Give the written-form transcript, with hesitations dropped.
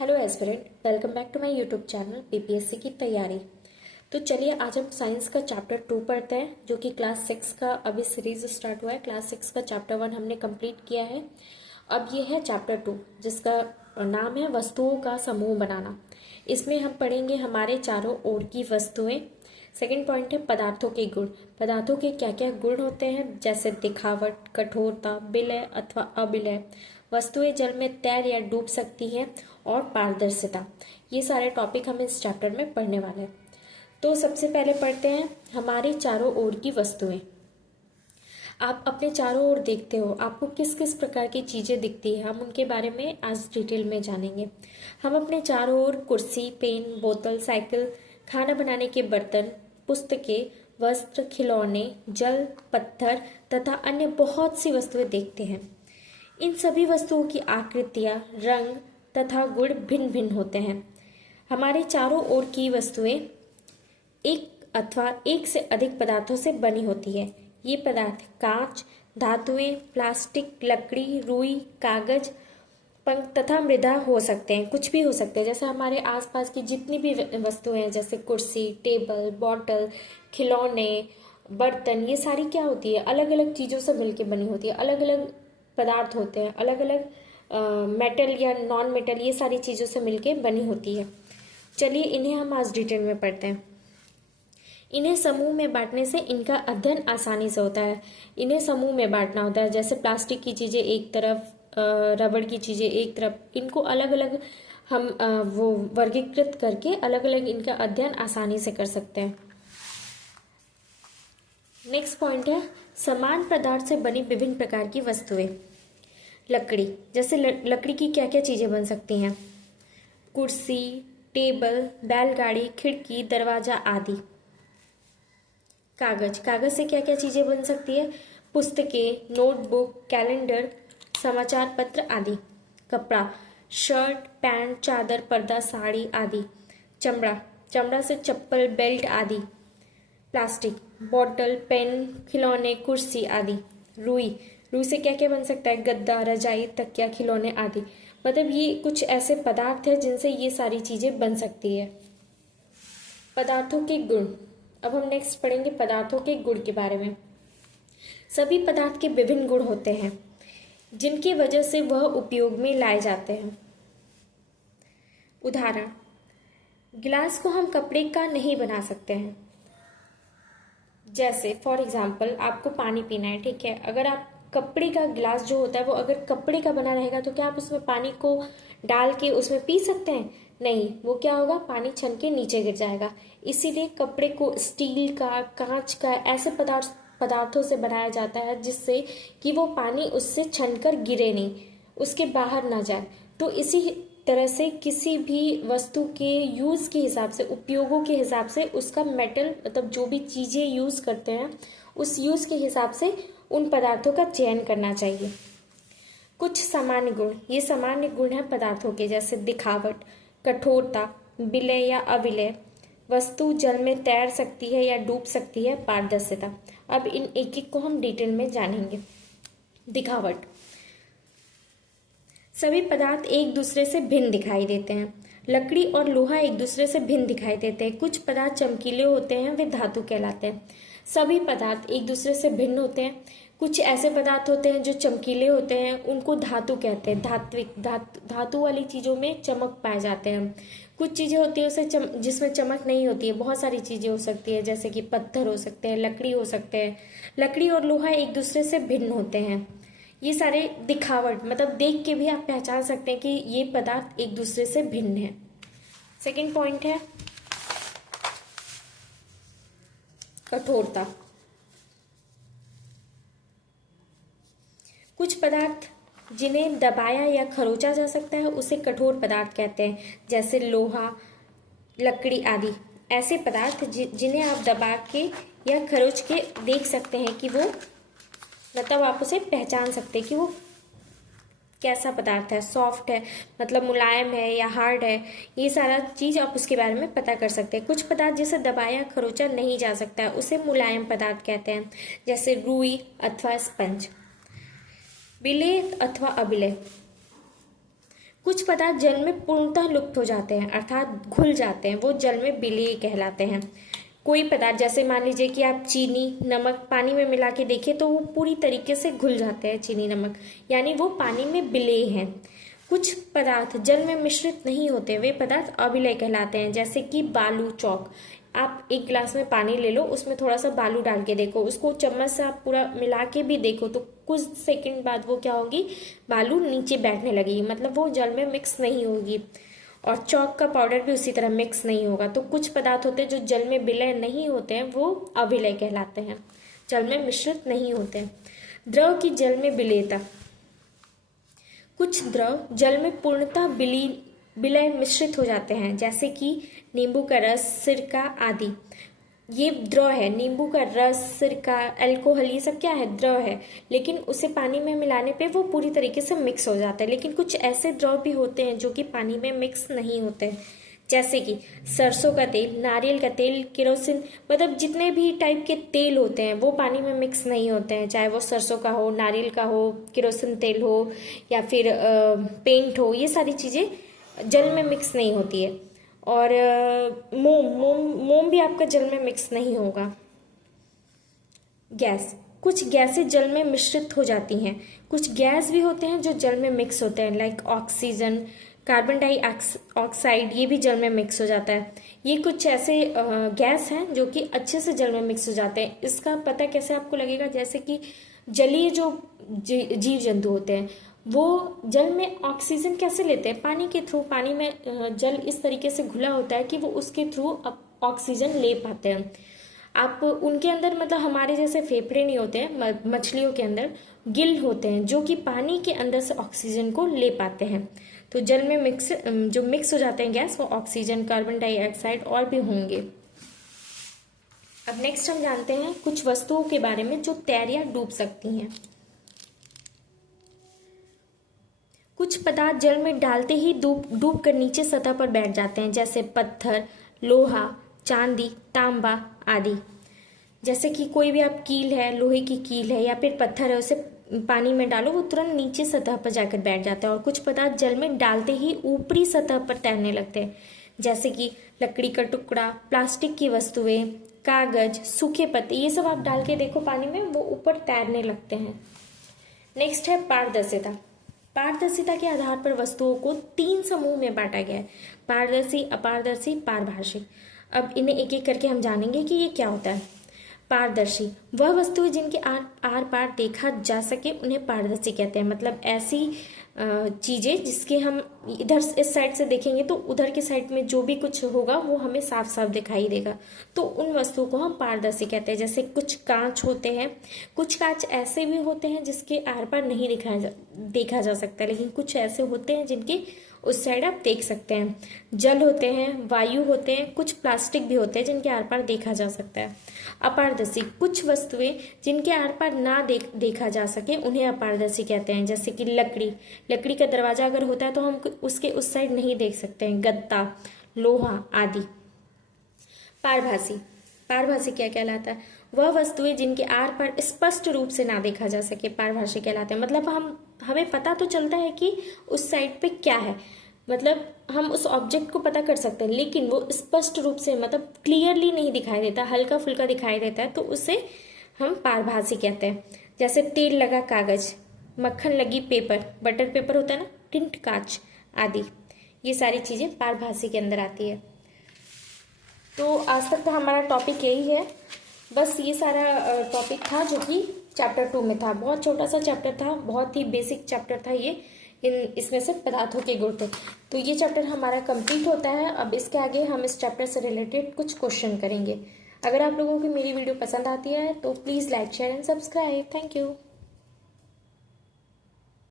Hello aspirant, welcome back to my YouTube channel BPSC की तैयारी। तो चलिए आज हम साइंस का चैप्टर 2 पढ़ते हैं, जो कि क्लास 6 का अभी सीरीज स्टार्ट हुआ है। क्लास 6 का चैप्टर 1 हमने कंप्लीट किया है। अब ये है चैप्टर 2, जिसका नाम है वस्तुओं का समूह बनाना। इसमें हम पढ़ेंगे हमारे चारों ओर की वस्तुएं। सेकेंड पॉइंट है पदार्थों के गुण। पदार्थों के क्या क्या गुण होते हैं, जैसे दिखावट, कठोरता, विलय अथवा अविलय। वस्तुएं जल में तैर या डूब सकती हैं और पारदर्शिता। ये सारे टॉपिक हम इस चैप्टर में पढ़ने वाले हैं। तो सबसे पहले पढ़ते हैं हमारे चारों ओर की वस्तुएं। आप अपने चारों ओर देखते हो, आपको किस किस प्रकार की चीजें दिखती है, हम उनके बारे में आज डिटेल में जानेंगे। हम अपने चारों ओर कुर्सी, पेन, बोतल, साइकिल, खाना बनाने के बर्तन, पुस्तकें, वस्त्र, खिलौने, जल, पत्थर तथा अन्य बहुत सी वस्तुएं देखते हैं। इन सभी वस्तुओं की आकृतियां, रंग तथा गुण भिन्न भिन्न होते हैं। हमारे चारों ओर की वस्तुएं एक अथवा एक से अधिक पदार्थों से बनी होती है। ये पदार्थ कांच, धातुएं, प्लास्टिक, लकड़ी, रुई, कागज, पंख तथा मृदा हो सकते हैं। कुछ भी हो सकते हैं, जैसे हमारे आसपास की जितनी भी वस्तुएं हैं, जैसे कुर्सी, टेबल, बॉटल, खिलौने, बर्तन, ये सारी क्या होती है, अलग अलग चीजों से मिलकर बनी होती है। अलग अलग पदार्थ होते हैं, अलग अलग मेटल या नॉन मेटल, ये सारी चीज़ों से मिलके बनी होती है। चलिए इन्हें हम आज डिटेल में पढ़ते हैं। इन्हें समूह में बांटने से इनका अध्ययन आसानी से होता है। इन्हें समूह में बांटना होता है, जैसे प्लास्टिक की चीज़ें एक तरफ, रबड़ की चीज़ें एक तरफ, इनको अलग अलग हम वो वर्गीकृत करके अलग अलग इनका अध्ययन आसानी से कर सकते हैं। नेक्स्ट पॉइंट है समान पदार्थ से बनी विभिन्न प्रकार की वस्तुएं। लकड़ी, जैसे लकड़ी की क्या क्या चीजें बन सकती हैं, कुर्सी, टेबल, बैलगाड़ी, खिड़की, दरवाजा आदि। कागज, कागज से क्या क्या चीजें बन सकती है, पुस्तकें, नोटबुक, कैलेंडर, समाचार पत्र आदि। कपड़ा, शर्ट, पैंट, चादर, पर्दा, साड़ी आदि। चमड़ा, चमड़ा से चप्पल, बेल्ट आदि। प्लास्टिक, बॉटल, पेन, खिलौने, कुर्सी आदि। रुई, रुई से क्या क्या बन सकता है, गद्दा, रजाई, तकिया, खिलौने आदि। मतलब ये कुछ ऐसे पदार्थ है जिनसे ये सारी चीजें बन सकती है। पदार्थों के गुण। अब हम नेक्स्ट पढ़ेंगे पदार्थों के गुण के बारे में। सभी पदार्थ के विभिन्न गुण होते हैं, जिनकी वजह से वह उपयोग में लाए जाते हैं। उदाहरण, गिलास को हम कपड़े का नहीं बना सकते हैं। जैसे फॉर एग्जाम्पल, आपको पानी पीना है, ठीक है, अगर आप कपड़े का गिलास जो होता है वो अगर कपड़े का बना रहेगा तो क्या आप उसमें पानी को डाल के उसमें पी सकते हैं? नहीं, वो क्या होगा, पानी छन के नीचे गिर जाएगा। इसीलिए कपड़े को स्टील का, कांच का, ऐसे पदार्थों से बनाया जाता है जिससे कि वो पानी उससे छनकर गिरे नहीं, उसके बाहर ना जाए। तो इसी तरह से किसी भी वस्तु के यूज के हिसाब से, उपयोगों के हिसाब से उसका मेटल, मतलब जो भी चीजें यूज करते हैं उस यूज के हिसाब से उन पदार्थों का चयन करना चाहिए। कुछ सामान्य गुण, ये सामान्य गुण है पदार्थों के, जैसे दिखावट, कठोरता, विलय या अविलय, वस्तु जल में तैर सकती है या डूब सकती है, पारदर्शिता। अब इन एक एक को हम डिटेल में जानेंगे। दिखावट, सभी पदार्थ एक दूसरे से भिन्न दिखाई देते हैं। लकड़ी और लोहा एक दूसरे से भिन्न दिखाई देते हैं। कुछ पदार्थ चमकीले होते हैं, वे धातु कहलाते हैं। सभी पदार्थ एक दूसरे से भिन्न होते हैं। कुछ ऐसे पदार्थ होते हैं जो चमकीले होते हैं, उनको धातु कहते हैं। धातु वाली चीजों में चमक पाए जाते हैं। कुछ चीजें होती है उसे जिसमें चमक नहीं होती है। बहुत सारी चीजें हो सकती है, जैसे कि पत्थर हो सकते हैं, लकड़ी हो सकते हैं। लकड़ी और लोहा एक दूसरे से भिन्न होते हैं। ये सारे दिखावट, मतलब देख के भी आप पहचान सकते हैं कि ये पदार्थ एक दूसरे से भिन्न है। सेकंड पॉइंट है कठोरता। कुछ पदार्थ जिन्हें दबाया या खरोचा जा सकता है उसे कठोर पदार्थ कहते हैं, जैसे लोहा, लकड़ी आदि। ऐसे पदार्थ जिन्हें आप दबा के या खरोच के देख सकते हैं कि वो, मतलब आप उसे पहचान सकते हैं कि वो कैसा पदार्थ है, सॉफ्ट है, मतलब मुलायम है या हार्ड है, ये सारा चीज आप उसके बारे में पता कर सकते हैं। कुछ पदार्थ जिसे दबाया खरोचा नहीं जा सकता है उसे मुलायम पदार्थ कहते हैं, जैसे रुई अथवा स्पंज। विलय अथवा अविलय, कुछ पदार्थ जल में पूर्णतः लुप्त हो जाते हैं अर्थात घुल जाते हैं, वो जल में विलेय कहलाते हैं। कोई पदार्थ जैसे मान लीजिए कि आप चीनी नमक पानी में मिला के देखें तो वो पूरी तरीके से घुल जाते हैं चीनी नमक, यानी वो पानी में विलेय हैं। कुछ पदार्थ जल में मिश्रित नहीं होते, वे पदार्थ अविलेय कहलाते हैं, जैसे कि बालू चौक। आप एक गिलास में पानी ले लो, उसमें थोड़ा सा बालू डाल के देखो, उसको चम्मच से आप पूरा मिला के भी देखो तो कुछ सेकंड बाद वो क्या होगी, बालू नीचे बैठने लगेगी, मतलब वो जल में मिक्स नहीं होगी। और चौक का पाउडर भी उसी तरह मिक्स नहीं होगा। तो कुछ पदार्थ होते हैं जो जल में विलय नहीं होते हैं, वो अविलय कहलाते हैं, जल में मिश्रित नहीं होते हैं। द्रव की जल में विलेयता। कुछ द्रव जल में पूर्णतः विलय मिश्रित हो जाते हैं, जैसे कि नींबू का रस, सिरका आदि। ये द्रव है, नींबू का रस, सिरका, अल्कोहल, ये सब क्या है, द्रव है, लेकिन उसे पानी में मिलाने पे वो पूरी तरीके से मिक्स हो जाता है। लेकिन कुछ ऐसे द्रव भी होते हैं जो कि पानी में मिक्स नहीं होते, जैसे कि सरसों का तेल, नारियल का तेल, केरोसिन, मतलब जितने भी टाइप के तेल होते हैं वो पानी में मिक्स नहीं होते हैं, चाहे वो सरसों का हो, नारियल का हो, केरोसिन तेल हो या फिर पेंट हो, ये सारी चीज़ें जल में मिक्स नहीं होती है। और मोम भी आपका जल में मिक्स नहीं होगा। गैस, कुछ गैसें जल में मिश्रित हो जाती हैं। कुछ गैस भी होते हैं जो जल में मिक्स होते हैं, लाइक ऑक्सीजन, कार्बन डाइऑक्साइड, ये भी जल में मिक्स हो जाता है। ये कुछ ऐसे गैस हैं जो कि अच्छे से जल में मिक्स हो जाते हैं। इसका पता कैसे आपको लगेगा, जैसे कि जलीय जो जीव जंतु होते हैं वो जल में ऑक्सीजन कैसे लेते हैं, पानी के थ्रू। पानी में जल इस तरीके से घुला होता है कि वो उसके थ्रू ऑक्सीजन ले पाते हैं। आप उनके अंदर, मतलब हमारे जैसे फेफड़े नहीं होते हैं, मछलियों के अंदर गिल होते हैं जो कि पानी के अंदर से ऑक्सीजन को ले पाते हैं। तो जल में मिक्स हो जाते हैं गैस, वो ऑक्सीजन, कार्बन डाइऑक्साइड और भी होंगे। अब नेक्स्ट हम जानते हैं कुछ वस्तुओं के बारे में जो तैर या डूब सकती हैं। कुछ पदार्थ जल में डालते ही डूब कर नीचे सतह पर बैठ जाते हैं, जैसे पत्थर, लोहा, चांदी, तांबा आदि। जैसे कि कोई भी आप कील है, लोहे की कील है या फिर पत्थर है, उसे पानी में डालो, वो तुरंत नीचे सतह पर जाकर बैठ जाता है। और कुछ पदार्थ जल में डालते ही ऊपरी सतह पर तैरने लगते हैं, जैसे कि लकड़ी का टुकड़ा, प्लास्टिक की वस्तुएं, कागज, सूखे पत्ते, ये सब आप डाल के देखो पानी में, वो ऊपर तैरने लगते हैं। नेक्स्ट है पारदर्शिता। पारदर्शिता के आधार पर वस्तुओं को 3 समूह में बांटा गया है, पारदर्शी, अपारदर्शी, पारभाषिक। अब इन्हें एक एक करके हम जानेंगे कि ये क्या होता है। पारदर्शी, वह वस्तुएं जिनके आर पार देखा जा सके उन्हें पारदर्शी कहते हैं। मतलब ऐसी चीजें जिसके हम इधर इस साइड से देखेंगे तो उधर की साइड में जो भी कुछ होगा वो हमें साफ साफ दिखाई देगा, तो उन वस्तुओं को हम पारदर्शी कहते हैं। जैसे कुछ कांच होते हैं, कुछ कांच ऐसे भी होते हैं जिसके आर पार नहीं देखा जा सकता, लेकिन कुछ ऐसे होते हैं जिनके उस साइड आप देख सकते हैं। जल होते हैं, वायु होते हैं, कुछ प्लास्टिक भी होते हैं जिनके आर पार देखा जा सकता है। अपारदर्शी, कुछ वस्तुएं जिनके आर पार ना देखा जा सके उन्हें अपारदर्शी कहते हैं। जैसे कि लकड़ी का दरवाजा अगर होता है तो हम उसके उस साइड नहीं देख सकते हैं, गत्ता, लोहा आदि। पारभासी क्या कहलाता है, वह वस्तुएं जिनके आर पार स्पष्ट रूप से ना देखा जा सके, पारभासी कहलाते हैं। मतलब हमें पता तो चलता है कि उस साइड पे क्या है, मतलब हम उस ऑब्जेक्ट को पता कर सकते हैं, लेकिन वो स्पष्ट रूप से, मतलब क्लियरली नहीं दिखाई देता, हल्का फुल्का दिखाई देता है, तो उसे हम पारभासी कहते हैं। जैसे तेल लगा कागज, मक्खन लगी पेपर, बटर पेपर होता है ना, टिंट कांच आदि, ये सारी चीजें पारभासी के अंदर आती है। तो आज तक तो हमारा टॉपिक यही है, बस ये सारा टॉपिक था जो कि चैप्टर 2 में था। बहुत छोटा सा चैप्टर था, बहुत ही बेसिक चैप्टर था ये, इसमें से पदार्थों के गुण थे। तो ये चैप्टर हमारा कंप्लीट होता है। अब इसके आगे हम इस चैप्टर से रिलेटेड कुछ क्वेश्चन करेंगे। अगर आप लोगों को मेरी वीडियो पसंद आती है तो please like, share and subscribe. Thank you.